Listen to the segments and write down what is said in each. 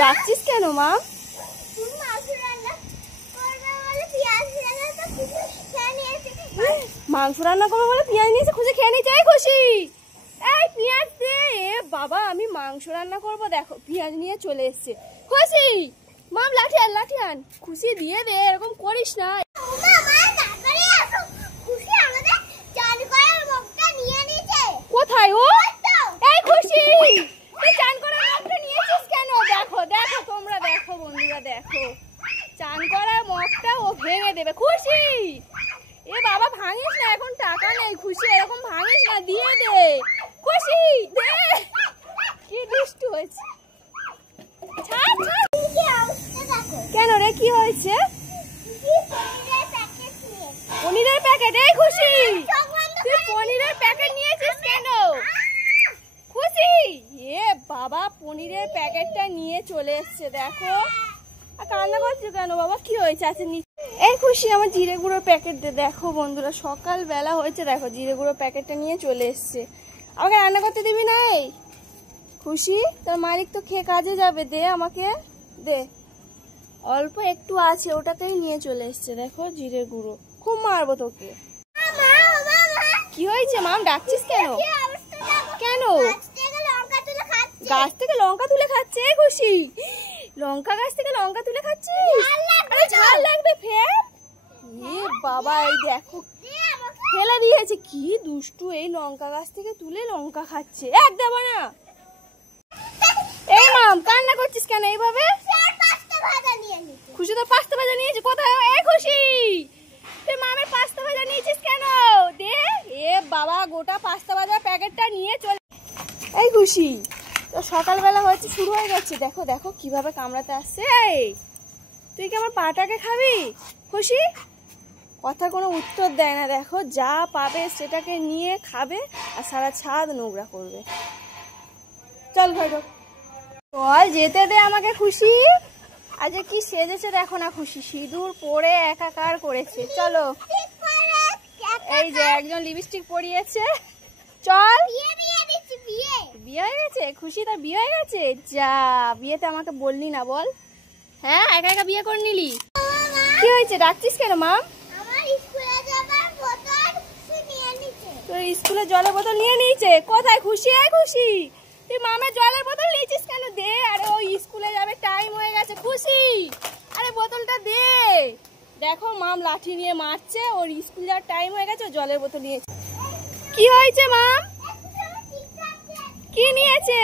ডাকছিস কেন মা? মাংস রান্না করবো বলে পেঁয়াজ নিয়েছে, খুঁজে খেয়ে নিয়েছে। এই খুশি, এই পেঁয়াজ দে। বাবা আমি মাংস রান্না করবো, দেখো পেঁয়াজ নিয়ে চলে এসছে। খুশি মাম লাঠি আন, লাঠি আন। খুশি দিয়ে দে, এরকম করিস না। কোথায় ও? এই খুশি, তুই চান করার মগটা নিয়েছিস কেন? দেখো দেখো তোমরা দেখো বন্ধুরা, দেখো চান করার মগটা ও ভেঙে দেবে। খুশি এ বাবা ভাঙিস না, এখন টাকা নেই। খুশি এরকম ভাঙিস না, দিয়ে দে। খুশি দে। কি দুষ্টু হয়েছে। কেন রে, কি হয়েছে? পনিরের প্যাকেট। এই খুশি তুই পনিরের প্যাকেট নিয়েছিস কেন? খুশি এ বাবা পনিরের প্যাকেটটা নিয়ে চলে এসছে। দেখো কান্না করছো কেন বাবা, কি হয়েছে? আছে এই খুশি আমার জিরে গুঁড়োর প্যাকেট দে। দেখো বন্ধুরা সকাল বেলা হয়েছে, দেখো জিরে গুঁড়োর প্যাকেটটা নিয়ে চলে এসছে। আমাকে রান্না করতে দিবি না? এই খুশি তোর মালিক তো খেয়ে কাজে যাবে, দে আমাকে দে। অল্প একটু আছে, ওটাতেই নিয়ে চলে এসছে। দেখো জিরে গুঁড়ো, খুব মারবো তোকে। কি হয়েছে মাম, ডাকছিস কেন? কেন গাছ থেকে লঙ্কা তুলে খাচ্ছে? খুশি লঙ্কা গাছ থেকে লঙ্কা তুলে খাচ্ছিস? আরে ঝাল লাগবে ফের। এ বাবা এই দেখো ফেলে দিয়েছে। কি দুষ্টু, এই লঙ্কা গাছ থেকে তুলে লঙ্কা খাচ্ছে। এক দেব না। এই মাম কান্না করছিস কেন এইভাবে? খুশি তো পাস্তা ভাজা নিয়েছে। কোথায়? এই খুশি তুই মামের পাস্তা ভাজা নিয়েছিস কেন? দে। এ বাবা গোটা পাস্তা ভাজার প্যাকেটটা নিয়ে চলে। এই খুশি তো সকালবেলা হয়েছে, শুরু হয়ে গেছে। দেখো দেখো কিভাবে কামড়াতে আসছে। তুই কি আমার পাটাকে খাবি? খুশি কথা কোনো উত্তর দেয় না। দেখো যা পাবে সেটাকে নিয়ে খাবে আর সারা ছাদ নোংরা করবে। চল ঘরে ঢোক। চল যেতে দে আমাকে। খুশি আজ কি সেজেছে দেখো না। খুশি সিঁদুর পরে একাকার করেছে। চলো এই যে একজন লিপস্টিক পরিয়েছে। চল। বিয়ে হয়ে গেছে? খুশি তার বিয়ে হয়ে গেছে? যা বিয়েতে আমাকে বললি না বল। হ্যাঁ একা একা বিয়ে করে নিলি? কি হয়েছে, ডাকছিস কেন মাম? তোর স্কুলে জলের বোতল নিয়ে নিয়েছে? কোথায় খুশি? এই খুশি তুই মামের জলের বোতল নিয়েছিস কেন? দে। আরে ও স্কুলে যাবে, টাইম হয়ে গেছে। খুশি আরে বোতলটা দে। দেখো মাম লাঠি নিয়ে মারছে, ওর স্কুল যাওয়ার টাইম হয়ে গেছে, ও জলের বোতল নিয়েছে। কি হয়েছে মাম? কি নিয়েছে?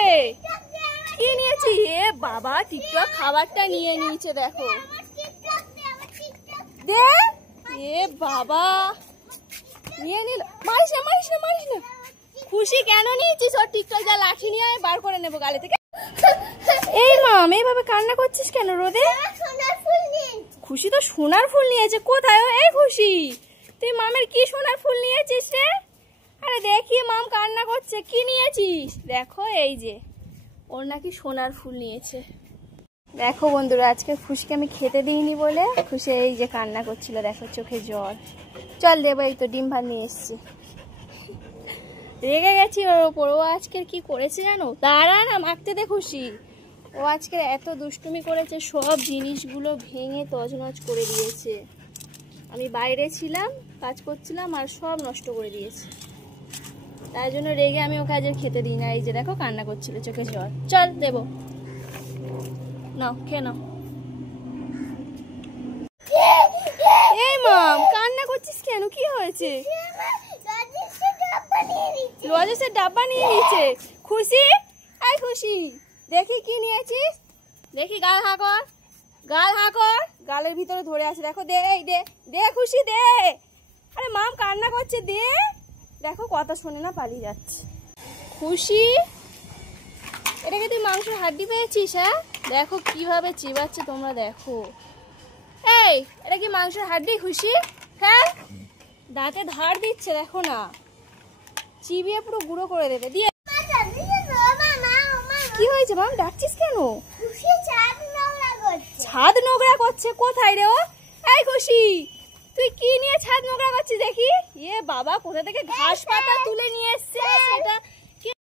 কি নিয়েছি? এ বাবা টিকটক খাবারটা নিয়ে নিয়েছে। দেখো দে। এ বাবা নিয়ে নিল। মারিস না মারিস না মারিস না। খুশি কেন নিয়েছিস ওর টিকটক? যা লাঠি নিয়ে বার করে নেবো গালে থেকে। এই মাম এইভাবে কান্না করছিস কেন রোদে? খুশি তো সোনার ফুল নিয়েছে। কোথায়? এই খুশি তুই মামের কি সোনার ফুল নিয়েছিস রে? আরে দেখি মাম কান্না করছে। কি নিয়েছিস? দেখো এই যে ওর নাকি সোনার ফুল নিয়েছে। দেখো বন্ধুরা আজকে খুশিকে আমি খেতে দিইনি বলে খুশি এই যে কান্না করছিল। দেখো চোখে জল। চল দেবো, এই তো ডিম ভাত নিয়ে এসছি। রেগে গেছি ওর ওপর। ও আজকের কি করেছে জানো? দাঁড়া না মাখতে দে। খুশি ও আজকে এত দুষ্টুমি করেছে, সব জিনিসগুলো ভেঙে তছনছ করে দিয়েছে। আমি বাইরে ছিলাম, কাজ করছিলাম, আর সব নষ্ট করে দিয়েছে। তাই জন্য রেগে আমি ওকে আজ খেতে দিই না। এই যে দেখো কান্না করছিল, চোখে জল। চল দেবো, নাও খেয়ে নাও। এই মাম কান্না করছিস কেন? কি হয়েছে? লজেসের ডাব্বা নিয়ে নিচ্ছে। খুশি এই খুশি দেখি কি নিয়েছিস। দেখি গাল হাঁ কর, গাল হাঁ কর। গালের ভিতরে ধরে আছে। দেখো দে, এই দে দে খুশি দে। আরে মাম কান্না করছে, দে। দেখো কথা শোনে না, পালিয়ে যাচ্ছে। খুশি এটাকে তুই মাংসের হাড্ডি পেয়েছিস? হ্যাঁ দেখো কিভাবে চিবাচ্ছে তোমরা দেখো। এই এটা কি মাংসের হাড্ডি? খুশি হ্যাঁ দাঁতে ধার দিচ্ছে, দেখো না চিবিয়ে পুরো গুঁড়ো করে দেবে। দিয়ে কি হয়েছে মাম, ডাকছিস কেন? ছাদ নোংরা করছে। কোথায় রে ও? এই খুশি তুই কি নিয়ে ছাদ নোংরা করছিস দেখি। এ বাবা কোথা থেকে ঘাস পাতা তুলে নিয়ে এসছে, সেটা